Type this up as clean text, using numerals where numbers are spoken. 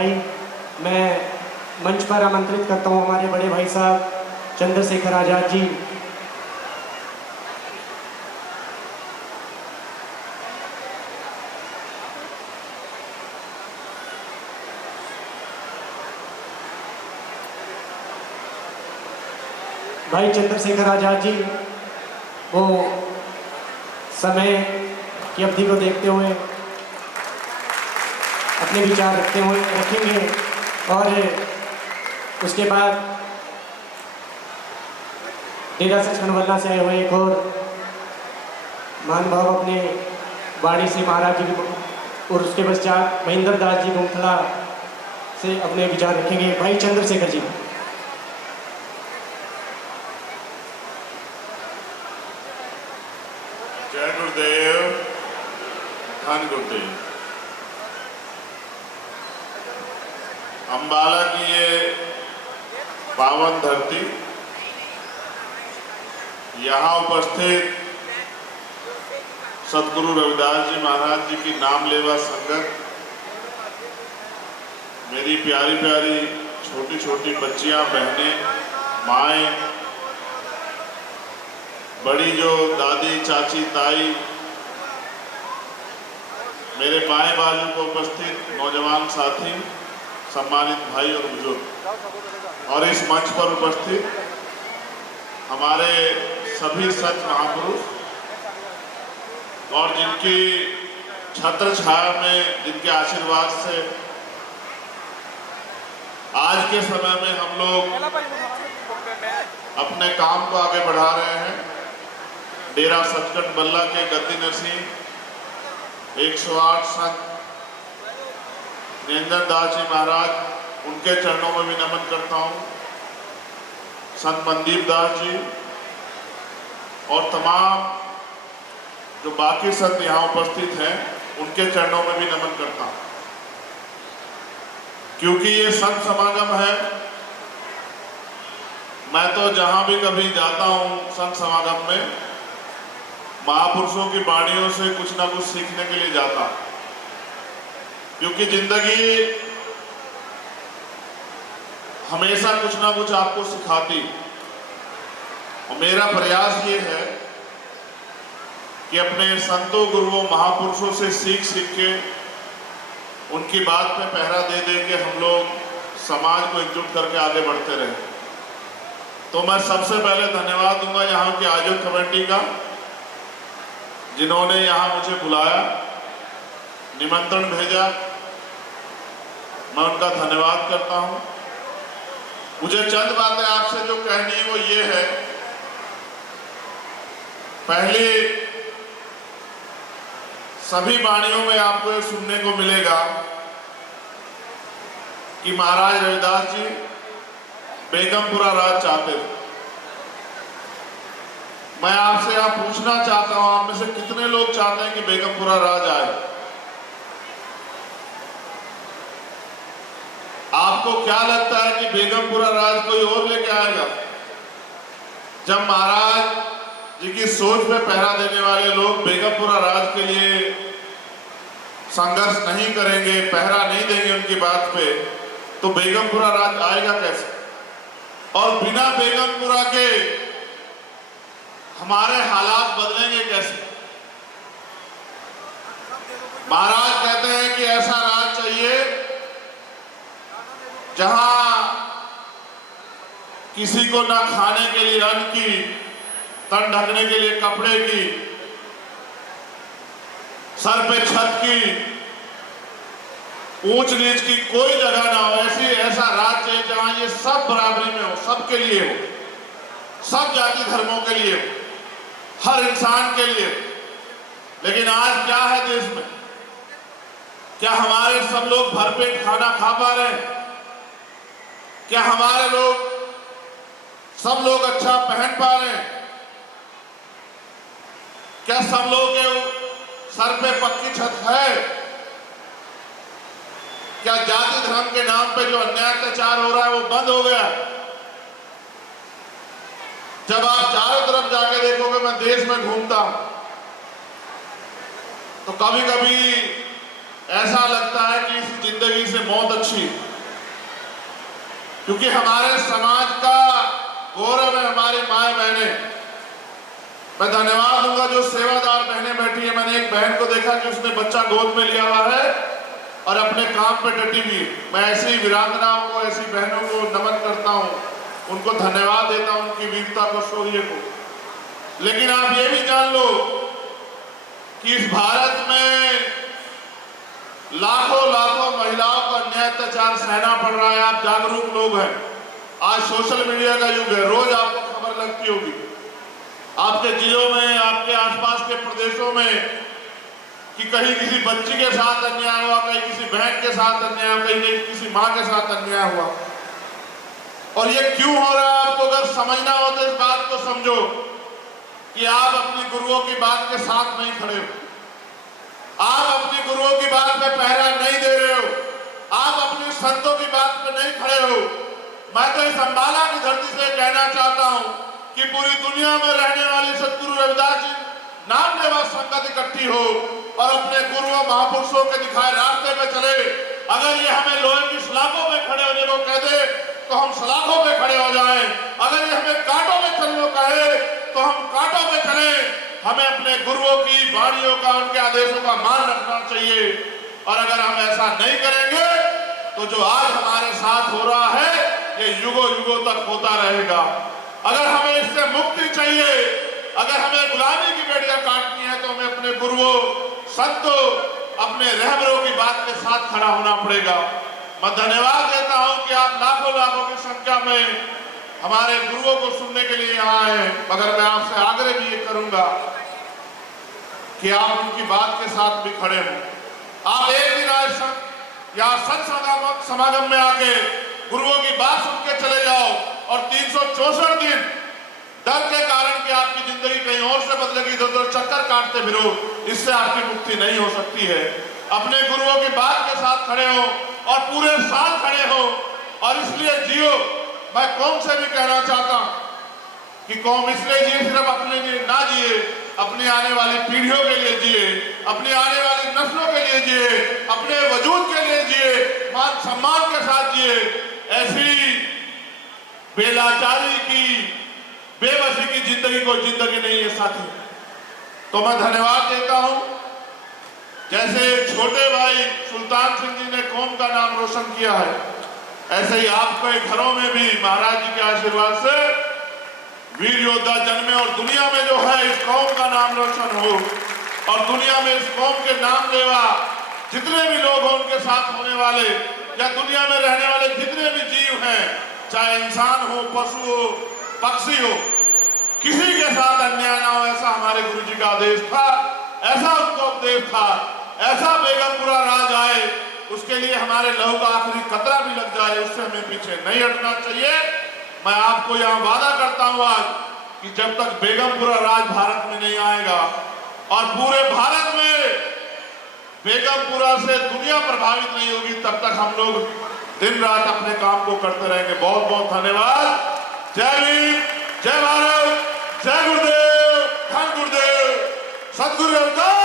भाई। मैं मंच पर आमंत्रित करता हूँ हमारे बड़े भाई साहब चंद्रशेखर आजाद जी। भाई चंद्रशेखर आजाद जी वो समय की अवधि को देखते हुए अपने विचार रखेंगे और उसके बाद डेरा सच वल्ला से आए हुए एक और महानुभाव अपने वाणी से महाराज जी और उसके पश्चात महेंद्र दास जी गोमथला से अपने विचार रखेंगे। भाई चंद्रशेखर जी। जय गुरुदेव, धन गुरुदेव। अंबाला की ये पावन धरती, यहाँ उपस्थित सतगुरु रविदास जी महाराज जी की नामलेवा संगत, मेरी प्यारी प्यारी छोटी छोटी बच्चियां, बहनें, माएँ, बड़ी जो दादी, चाची, ताई, मेरे बाएं बाजू को उपस्थित नौजवान साथी, सम्मानित भाई और बुजुर्ग, और इस मंच पर उपस्थित हमारे सभी सच महापुरुष और जिनकी छत्र छाया में, जिनके आशीर्वाद से आज के समय में हम लोग अपने काम को आगे बढ़ा रहे हैं। डेरा सचखंड बल्ला के गद्दी नसीब 108 संत निरंजन दास जी महाराज, उनके चरणों में भी नमन करता हूँ। संत मनदीप दास जी और तमाम जो बाकी संत यहाँ उपस्थित हैं, उनके चरणों में भी नमन करता हूँ, क्योंकि ये संत समागम है। मैं तो जहाँ भी कभी जाता हूँ संत समागम में, महापुरुषों की वाणियों से कुछ ना कुछ सीखने के लिए जाता, क्योंकि जिंदगी हमेशा कुछ ना कुछ आपको सिखाती। और मेरा प्रयास ये है कि अपने संतों, गुरुओं, महापुरुषों से सीख सीख के, उनकी बात पे पहरा दे दे के हम लोग समाज को एकजुट करके आगे बढ़ते रहे। तो मैं सबसे पहले धन्यवाद दूंगा यहाँ की आयोजक कमेटी का, जिन्होंने यहाँ मुझे बुलाया, निमंत्रण भेजा। मैं उनका धन्यवाद करता हूँ। मुझे चंद बातें आपसे जो कहनी है वो ये है। पहली, सभी वाणियों में आपको ये सुनने को मिलेगा कि महाराज रविदास जी बेगमपुरा राज चाहते थे। मैं आपसे यहाँ पूछना चाहता हूं, आप में से कितने लोग चाहते हैं कि बेगमपुरा राज आए? आपको क्या लगता है कि बेगमपुरा राज कोई और लेके आएगा? जब महाराज जी की सोच पे पहरा देने वाले लोग बेगमपुरा राज के लिए संघर्ष नहीं करेंगे, पहरा नहीं देंगे उनकी बात पे, तो बेगमपुरा राज आएगा कैसे? और बिना बेगमपुरा के हमारे हालात बदलेंगे कैसे? महाराज कहते हैं कि ऐसा राज चाहिए जहां किसी को ना खाने के लिए अन्न की, तन ढकने के लिए कपड़े की, सर पे छत की, ऊंच नीच की कोई जगह ना हो। ऐसा राज चाहिए जहां ये सब बराबरी में हो, सबके लिए हो, सब जाति धर्मों के लिए हो, हर इंसान के लिए। लेकिन आज क्या है देश में? क्या हमारे सब लोग भरपेट खाना खा पा रहे हैं? क्या हमारे लोग, सब लोग अच्छा पहन पा रहे हैं? क्या सब लोग के सर पे पक्की छत है? क्या जाति धर्म के नाम पे जो अन्याय अत्याचार हो रहा है वो बंद हो गया? जब आप चारों तरफ जाके देखोगे, मैं देश में घूमता हूं, तो कभी कभी ऐसा लगता है कि इस जिंदगी से मौत अच्छी है, क्योंकि हमारे समाज का गौरव है हमारी माए बहनें। मैं धन्यवाद दूंगा जो सेवादार बहनें बैठी है। मैंने एक बहन को देखा कि उसने बच्चा गोद में लिया हुआ है और अपने काम पे डटी हुई है। मैं ऐसी वीरांगनाओं को, ऐसी बहनों को नमन करता हूं, उनको धन्यवाद देता हूं, उनकी वीरता को, शौर्य को। लेकिन आप ये भी जान लो कि इस भारत में लाखों लाखों महिलाओं का अन्याय अत्याचार सहना पड़ रहा है। आप जागरूक लोग हैं, आज सोशल मीडिया का युग है, रोज आपको खबर लगती होगी आपके जिलों में, आपके आसपास के प्रदेशों में, कि कहीं किसी बच्ची के साथ अन्याय हुआ, कहीं किसी बहन के साथ अन्याय हुआ, कहीं किसी माँ के साथ अन्याय हुआ। और ये क्यों हो रहा है, आपको अगर समझना हो तो इस बात को समझो कि आप अपनी गुरुओं की बात के साथ नहीं खड़े हो, आप अपनी गुरुओं की बात पे पहरा नहीं दे रहे हो, आप अपने संतों की बात पे नहीं खड़े हो। मैं तो इस अंबाला की धरती से कहना चाहता हूं कि पूरी दुनिया में रहने वाली सतगुरु रविदास जी नाम लेवा संगत इकट्ठी हो और अपने गुरुओं महापुरुषों के दिखाए रास्ते पे चले। अगर ये हमें लोहे की सलाखों पे खड़े होने को कह दे तो हम सलाखों पे खड़े हो जाएं। अगर ये हमें कांटों में चलने को कहे तो हम कांटों में चलें। हमें अपने गुरुओं की वाणियों का, उनके आदेशों का मान रखना चाहिए। और अगर हम ऐसा नहीं करेंगे तो जो आज हमारे साथ हो रहा है ये युगों युगों तक होता रहेगा। अगर हमें इससे मुक्ति चाहिए, अगर हमें गुलामी की बेड़ियां काटनी है, तो हमें अपने गुरुओं, संतों, अपने रहबरों की बात के साथ खड़ा होना पड़ेगा। मैं धन्यवाद देता हूं कि आप लाखों लाखों की संख्या में हमारे गुरुओं को सुनने के लिए यहाँ आए, मगर मैं आपसे आग्रह भी ये करूंगा कि आप उनकी बात के साथ भी खड़े हों। आप एक दिन आज या संत समागम में आके गुरुओं की बात सुन के चले जाओ और 364 दिन डर के कारण कि आपकी जिंदगी कहीं और से बदलेगी, इधर-उधर चक्कर काटते फिरो, इससे आपकी मुक्ति नहीं हो सकती है। अपने गुरुओं की बात के साथ खड़े हो और पूरे साल खड़े हो और इसलिए जियो। मैं कौम से भी कहना चाहता हूं कि कौम इसलिए जिए, सिर्फ अपने लिए ना जिए, अपनी आने वाली पीढ़ियों के लिए जिए, अपनी आने वाली नस्लों के लिए जिए, अपने वजूद के लिए जिए, मान सम्मान के साथ जिए। ऐसी बेलाचारी की, बेबसी की जिंदगी को जिंदगी नहीं है साथी। तो मैं धन्यवाद देता हूं। जैसे छोटे भाई सुल्तान सिंह जी ने कौम का नाम रोशन किया है, ऐसे ही आपके घरों में भी महाराज जी के आशीर्वाद से वीर योद्धा जन्मे और दुनिया में जो है इस कौम का नाम रोशन हो और दुनिया में इस कौम के नाम लेवा जितने भी लोग हों, उनके साथ होने वाले या दुनिया में रहने वाले जितने भी जीव हैं, चाहे इंसान हो, पशु हो, पक्षी हो, किसी के साथ अन्याय ना हो, ऐसा हमारे गुरु जी का आदेश था, ऐसा उनको उपदेश था। ऐसा बेगमपुरा राज आए, उसके लिए हमारे लहू का आखिरी कतरा भी लग जाए, उससे हमें पीछे नहीं हटना चाहिए। मैं आपको यहाँ वादा करता हूँ आज कि जब तक बेगमपुरा राज भारत में नहीं आएगा और पूरे भारत में बेगमपुरा से दुनिया प्रभावित नहीं होगी, तब तक हम लोग दिन रात अपने काम को करते रहेंगे। बहुत बहुत धन्यवाद। जय भीम, जय भारत, जय गुरुदेव, धन गुरुदेव, सतगुरु रविदास।